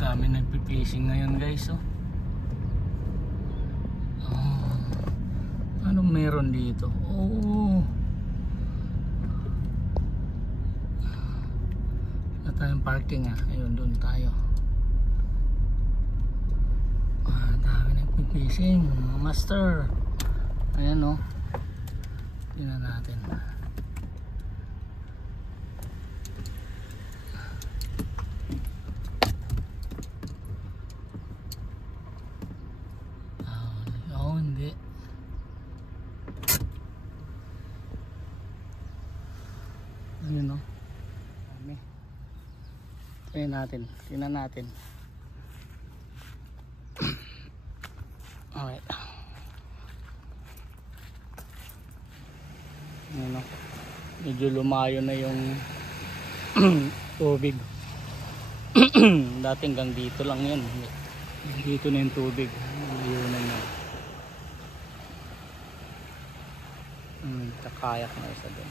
Dami nagpipishing ngayon guys, oh. Anong meron dito? Oh, wala tayong parking ah. Ayun, doon tayo. Dami nagpipishing, master. Ayan, oh. Tingnan natin. Hindi. Ayun, oh. Dami. Tingnan natin. Tingnan natin. Alright. Ayun, oh. Medyo lumayo na yung tubig. Dating hanggang dito lang yun. Dito na yung tubig. Lumayo na yun. Kakayak na isa doon.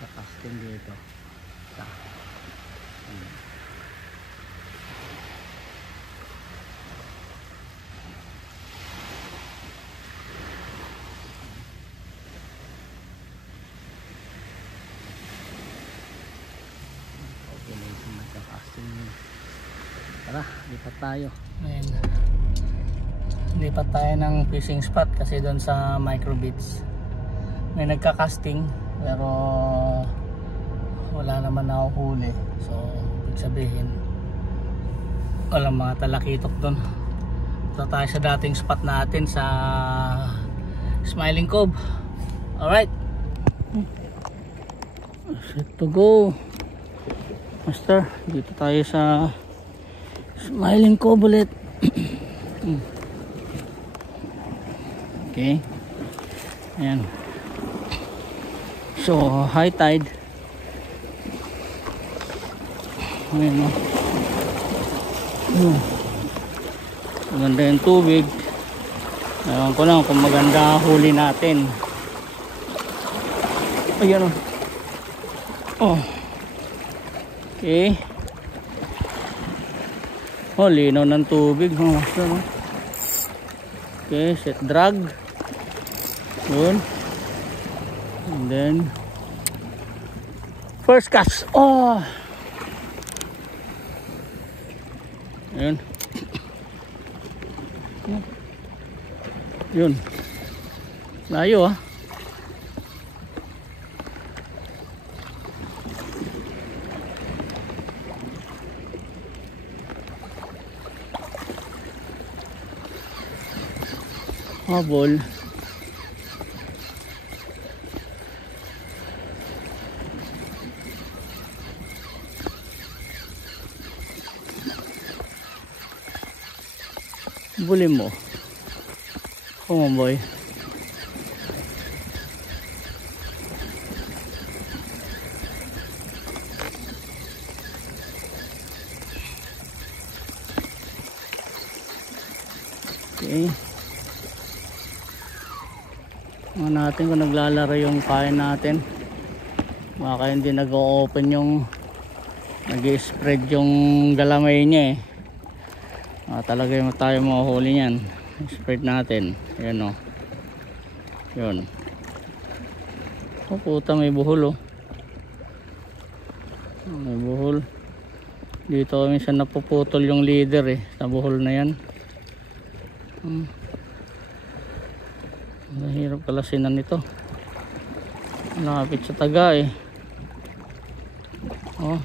Kakastin dito. Tara, lipat tayo. Ayan. Lipat tayo ng fishing spot kasi doon sa microbeats may nagka-casting pero wala naman nahuhuli. So, ibig sabihin walang mga talakitok doon. So, tayo sa dating spot natin sa Smiling Cove. Alright. Set to go. Master, dito tayo sa Smiling Cove ulit. Okay. Ayan. So, high tide. Ayan, oh. Maganda yung tubig. Ewan ko lang kung maganda huli natin. Ayan, oh. Oh. Okay. Oh, linaw ng tubig. Oh, okay, set drag. Yun. And then first cast. Oh. Yun. Yun. Layo ah. Habol. Bulin mo. Come on, boy. Okay. Tingnan natin kung naglalaro yung kain natin. Baka hindi nag-o-open yung nag-spread yung galamay niya eh. Talaga yung tayo mahuhuli niyan. Spread natin. Ayan o. Yun. Oh puta, may buhol oh. May buhol. Dito minsan napuputol yung leader eh. Sa buhol na yan. Mahirap kalasinan nito. Nakapit sa taga eh. Oh.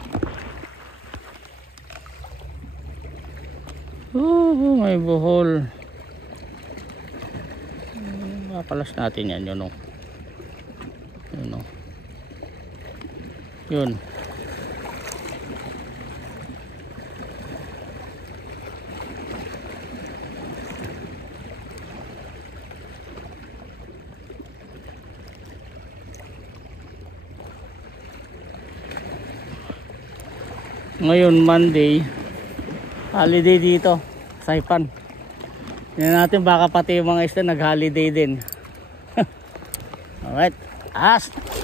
May buhol. Makalas natin yan. Yun o. Yun o. Yun. Ngayon Monday, holiday dito, Saipan. Tingnan natin baka pati yung mga isda nag-holiday din. Alright.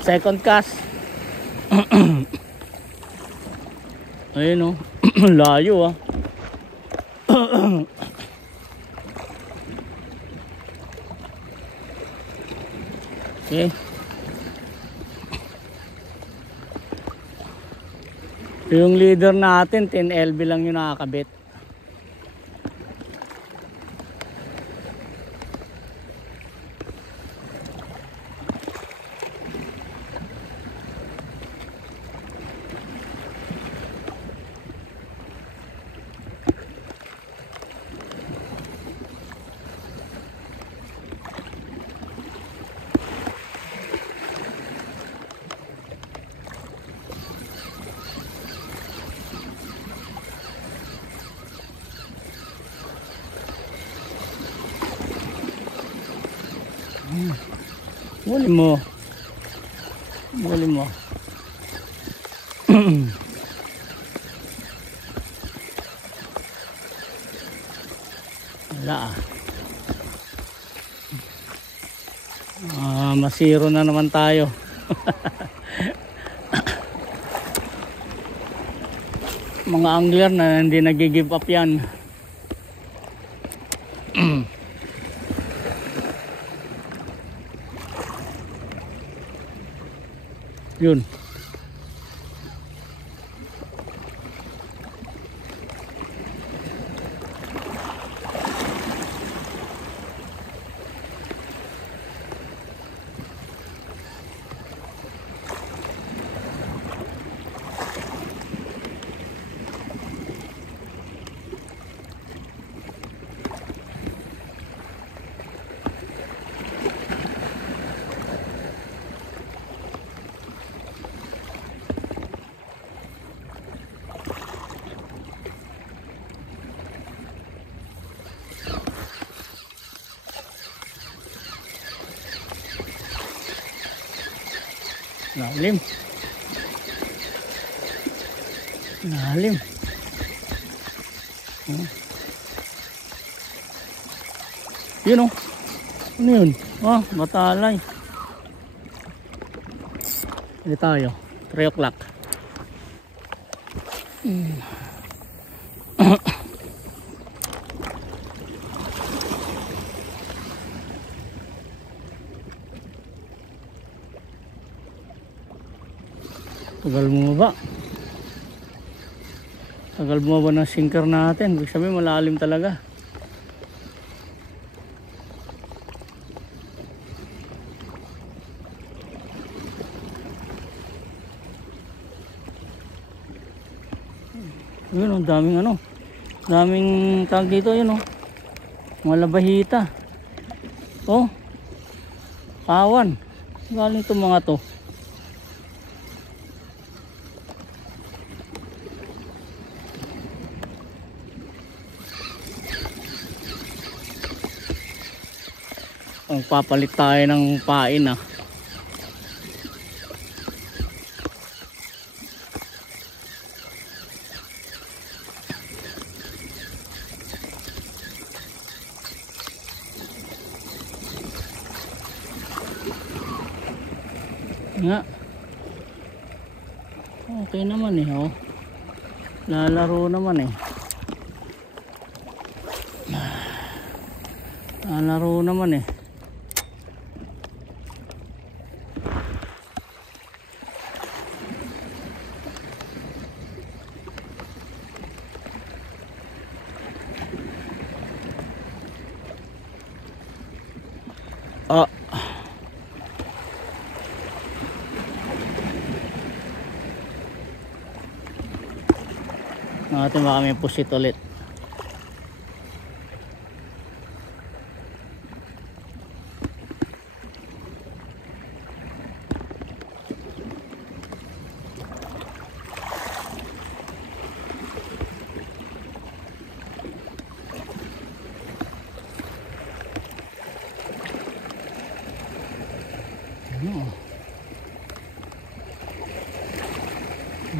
Second cast. Ayun, oh. Layo, ah. Okay. Yung leader natin 10 LB lang yung nakakabit. Muli mo. Wala, masiro na naman tayo. Mga angler na hindi nag-give up yan. Yun. Lalim. Yun, oh. Ano yun? Batalay. Hindi tayo. 3 o'clock. Tagal mo ba ng sinker natin? Ibig sabihin malalim talaga. Yun, daming tag dito, yun, oh. Mga labahita. Kawan. Galing itong mga to. Papalit tayo ng pain, ah. Nga. Okay naman, eh, oh. Lalaro naman, eh. Lalaro naman, eh. Natin baka may pusit ulit.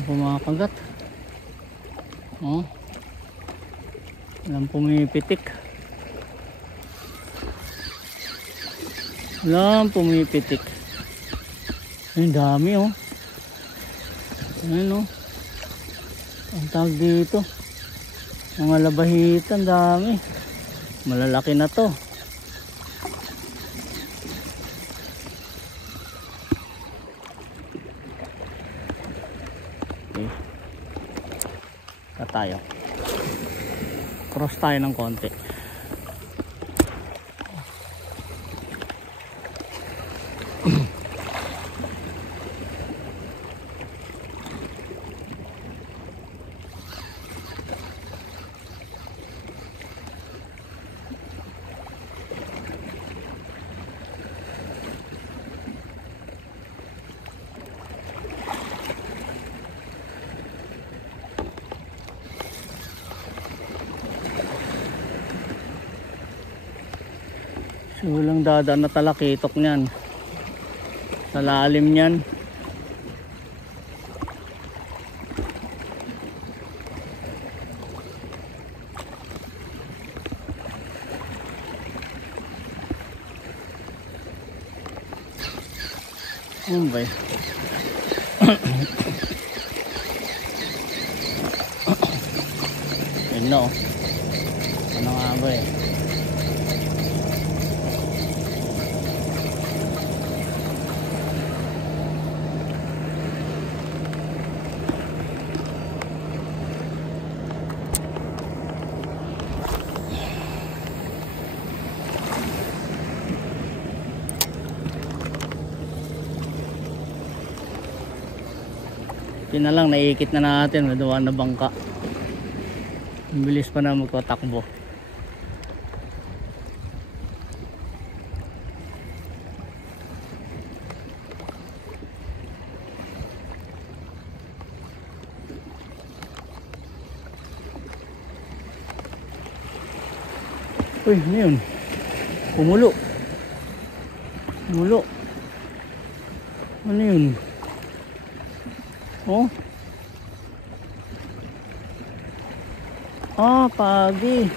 Pumakagat. Walang pumipitik. Wala pumipitik. Ay, dami oh. Ayan oh. Ang tawag dito. Mga labahitan, dami. Malalaki na to. Okay. Tayo. Cross tayo ng konti. So walang dadaan na talakitok niyan. Sa lalim niyan. Ano ba? Yun na oh. Ano nga ba eh? Yun na lang, naiikit na natin, nadawa na bangka. Ang bilis pa na magpatakbo. Uy, ano yun? Pumulo. Pumulo. Ano yun? Oh. Ah, pagi.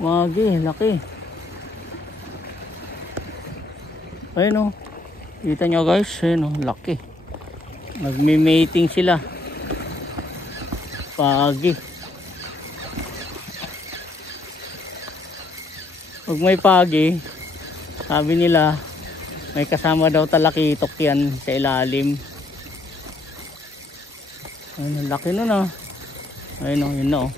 Pagi, laki. Ayun oh. Kita nyo guys, ayun oh, laki. Nagme-mating sila. Pagi. Pag may pagi, sabi nila, may kasama daw talakitok yan sa ilalim. Ayun, laki nun ah. Ayun oh, yun oh.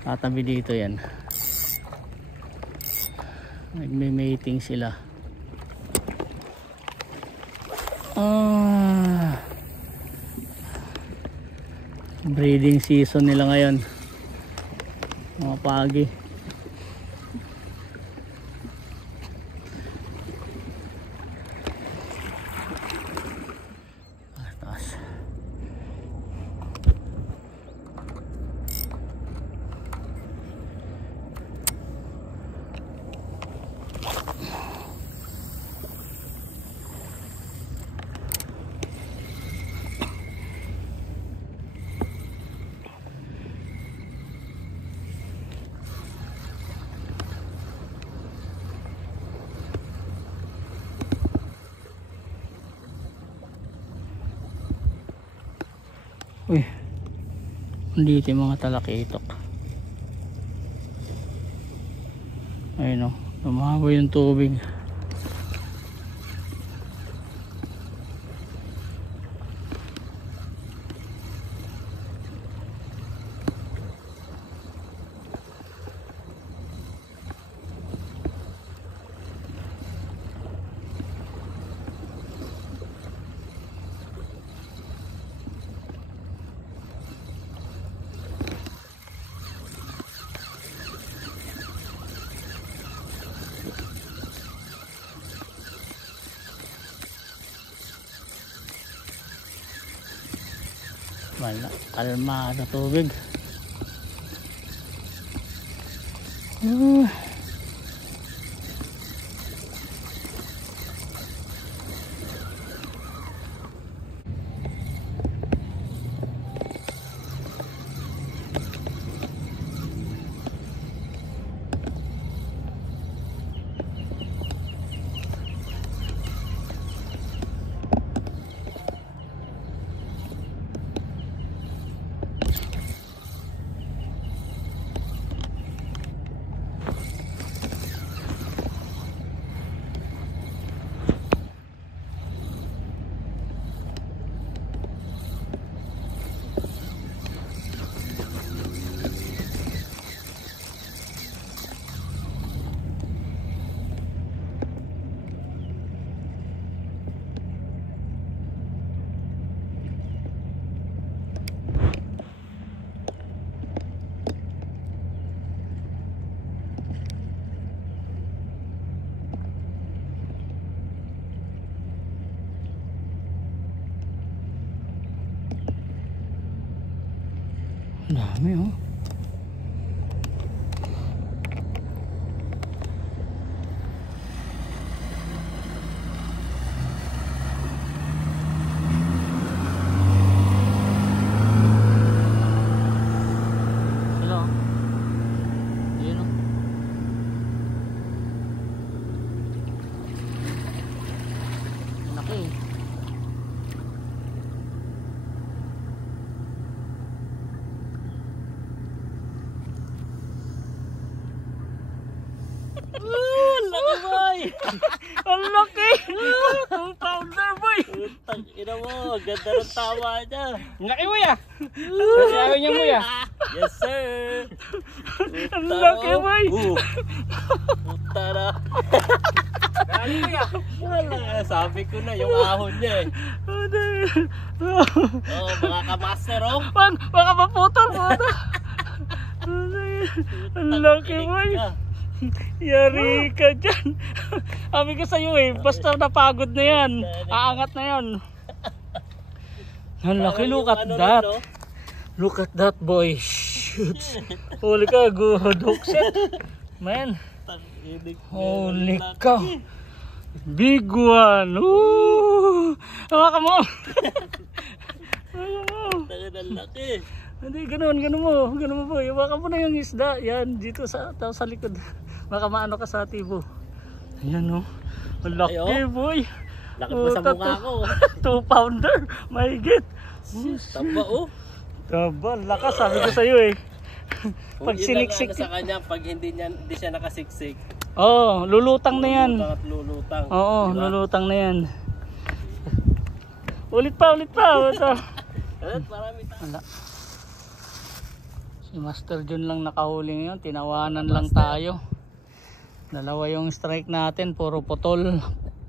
Tatabi dito yan. Nagme-mating sila. Breeding season nila ngayon. Mga pagi. Uy, dito yung mga talakitok. Ayun o, lumahaboy yung tubig. Wala, kalma sa tubig. Ang dami oh. Sila oh. Ayun oh. Laki eh. Laki boy! Ang laki! 2 pounder boy! Utang ina mo, ganda ng tawa niya. Laki boy ah! Sasayaw niya boy ah! Yes sir! Ang laki boy! Puta na. Wala, sabi ko na yung ahon niya eh. Oh, mga kamaster oh. Baka maputol mo na! Ang laki boy! Yari ka dyan. Sabi ko sa'yo eh, basta napagod na yan, aangat na yan. Ang laki, look at that. Look at that boy. Shoots. Holy ka, good hook set. Man. Holy ka. Big one. Ooh. Hawakan mo. Tangin ang laki. Hindi, ganun mo boy. Hawakan mo na yung isda. Yan, dito sa likod. Baka maano ka sa tibo. Ayan o. Ang laki boy. Laki pa sa mukha ko. 2 pounder. Mahigit. Tamba oh. Taba, lakas. Sabi ko sa'yo eh. Pag siniksik. Sa kanya, pag hindi siya nakasiksik. Oo, lulutang na yan. Lulutang at lulutang. Oo, diba? lulutang na yan. Ulit pa. Ito. Marami tayo. Wala. Si Master John lang nakahuli ngayon. Tinawanan lang tayo. Dalawa yung strike natin. Puro putol.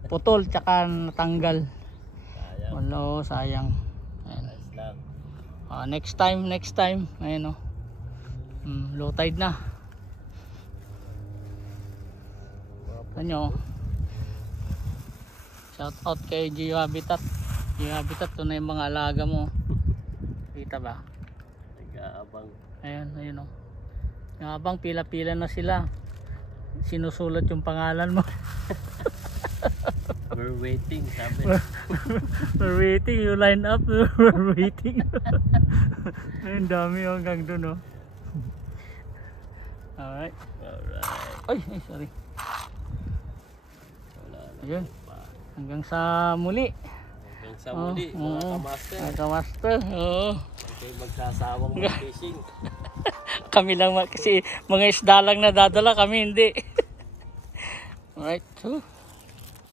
Putol tsaka natanggal. Sayang. Wala oh, sayang. Ayan. Nice lang. Next time. Ayan oh. Low tide na. Ano? Shout out kay Geo Habitat. Geo Habitat, ito na yung mga alaga mo. Kita ba? Nag-aabang. Ayun oh. Habang pila-pila na sila. Sinusulat yung pangalan mo. We're waiting, sabi. We're waiting, you line up. We're waiting. Ayun, dami hanggang dun oh. Alright. Ay, sorry. Ayun. Hanggang sa muli. Hanggang sa muli, mga kamaster. Mga kamaster. Oo. Okay, magsasawang mag-fishing. Kami lang kasi mga isda lang na dadala, kami hindi. Alright.